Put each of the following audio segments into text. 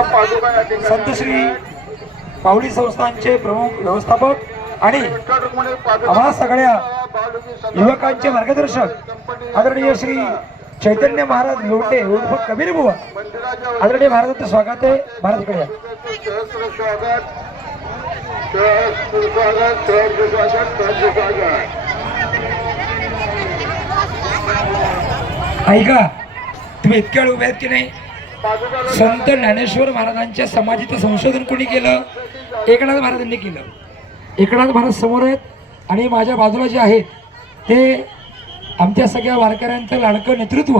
महाराजांच्या पादुका या ठिकाणी संत श्री पावडी संस्थांचे प्रमुख व्यवस्थापक आणि आम्हा सगळ्या युवकांचे मार्गदर्शक आदरणीय श्री चैतन्य महाराज लोटे उर्फ कबीर बुवा. आदरणीय महाराजांचं स्वागत आहे. महाराजकडे ऐका तुम्ही इतक्या वेळ उभे आहेत की नाही? संत ज्ञानेश्वर महाराजांच्या समाधीचं संशोधन कोणी केलं? एकनाथ महाराजांनी केलं. एकनाथ महाराज समोर आहेत आणि माझ्या बाजूला जे आहेत ते आमच्या सगळ्या वारकऱ्यांचं लाडकं नेतृत्व.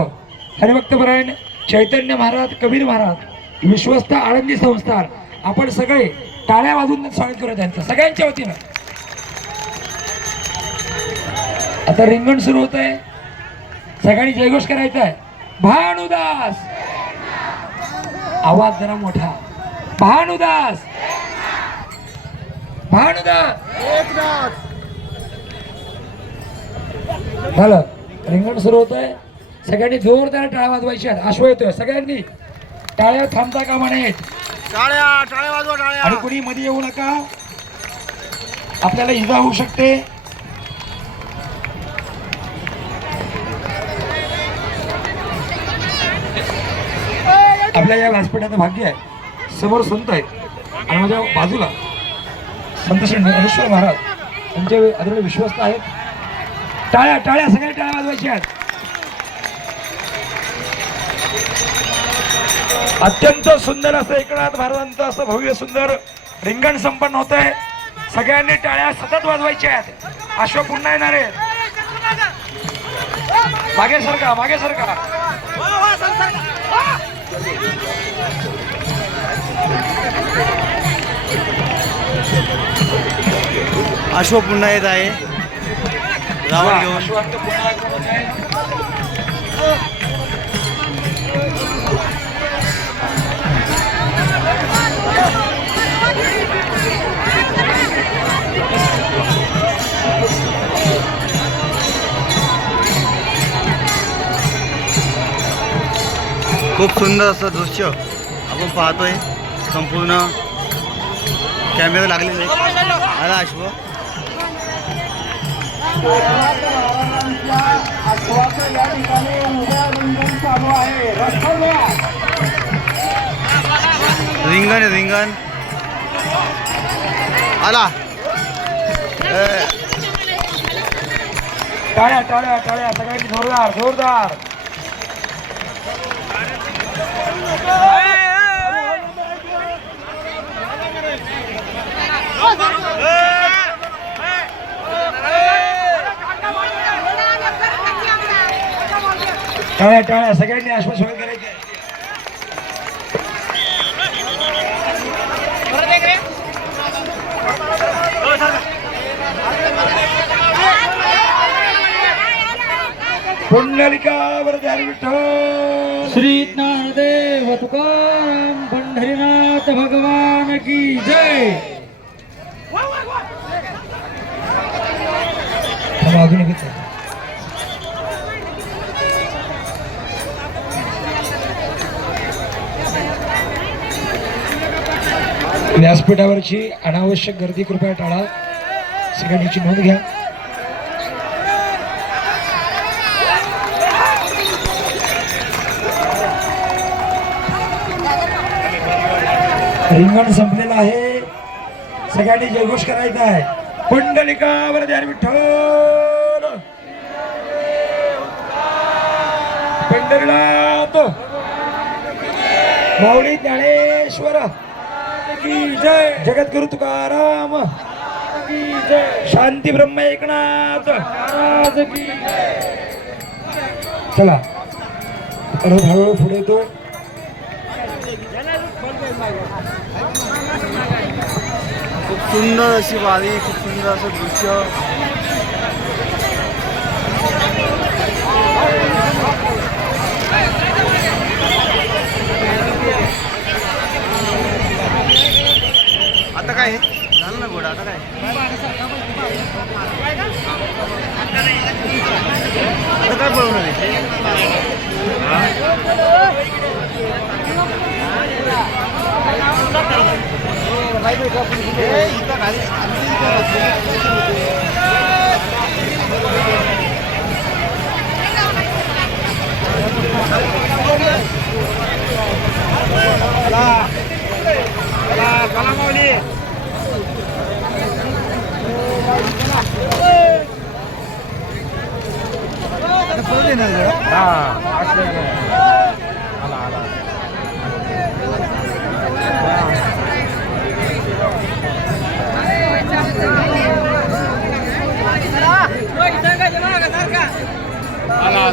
हरिभक्तपरायण चैतन्य महाराज कबीर महाराज विश्वस्त आळंदी संस्थान. आपण सगळे टाळ्या वाजून स्वागत करूया त्यांचं सगळ्यांच्या वतीनं. आता रिंगण सुरू होत आहे सगळ्यांनी जयघोष करायचा आहे भानुदास! आवाज जरा मोठा. भानुदास! भानुदास! झालं. रिंगण सुरू होत आहे सगळ्यांनी जोरदार टाळ्या वाजवायच्या अश्व येतोय सगळ्यांनी. टाळ्या थांबता कामा नयेत. टाळ्या टाळ्या वाजवा टाळ्या. आणि कुणी मध्ये येऊ नका. आपल्याला इजा होऊ शकते. आपल्या या व्यासपीठाचं भाग्य आहे. समोर संत आहेत. आणि माझ्या बाजूला संत श्री ज्ञानेश्वर महाराज त्यांचे आदरणीय विश्वस्त आहेत. टाळ्या टाळ्या सगळ्या टाळ्या वाजवायच्या आहेत. अत्यंत सुंदर असं एकनाथ महाराजांचं असं भव्य सुंदर रिंगण संपन्न होत आहे सगळ्यांनी टाळ्या सतत वाजवायच्या आहेत. अश्व पुन्हा येणार आहेत. मागे सरका मागे सरका. अश्व पुन्हा येत आहे. रावण घेऊन. खूप सुंदर असं दृश्य आपण पाहतोय. संपूर्ण कॅमेरा लागलेले आला अश्व. रिंगण रिंगण. आला. टाळ्या टाळ्या टाळ्या. सगळ्यांनी जोरदार जोरदार. टाळ्या टाळ्या सगळ्यांनी आश्वासन करायचे पुंडलिकावर श्री ज्ञानदेव तुकाराम पंढरीनाथ भगवान की जय. व्यासपीठावरची अनावश्यक गर्दी कृपया टाळा. सगळ्यांची नोंद घ्या. रिंगण संपलेलं आहे. सगळ्यांनी जयघोष करायचा आहे. पुंडलिकावर द्या विठ्ठल. पंढरीनाथ. माऊली ज्ञानेश्वर. जगद्गुरु तुकाराम. की जय. शांती ब्रह्म एकनाथ. महाराज की जय. चला. परत हळूहळू पुढे येतो. खूप सुंदर अशी वारी खूप सुंदर असं दृश्य. काय झालं ना गोड आता काय आता काय पळवणार आहे అలా అలా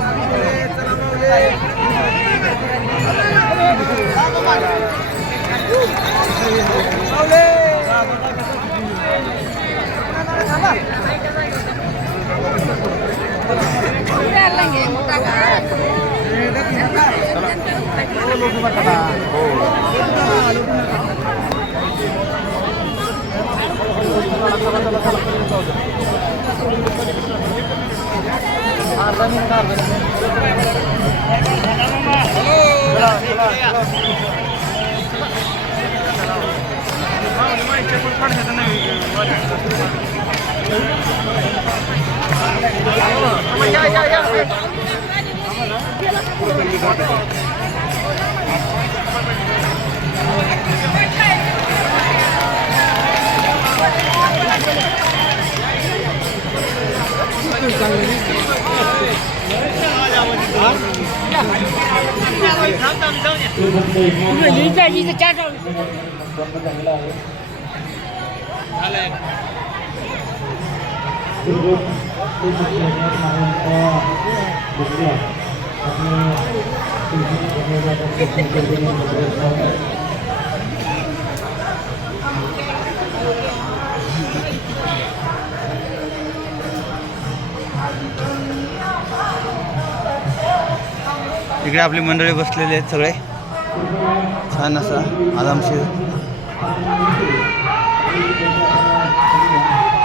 Yeah, yeah, yeah. 不是，你再一的加上。来。इकडे आपली मंडळी बसलेले आहेत सगळे. छान असा आरामशीर.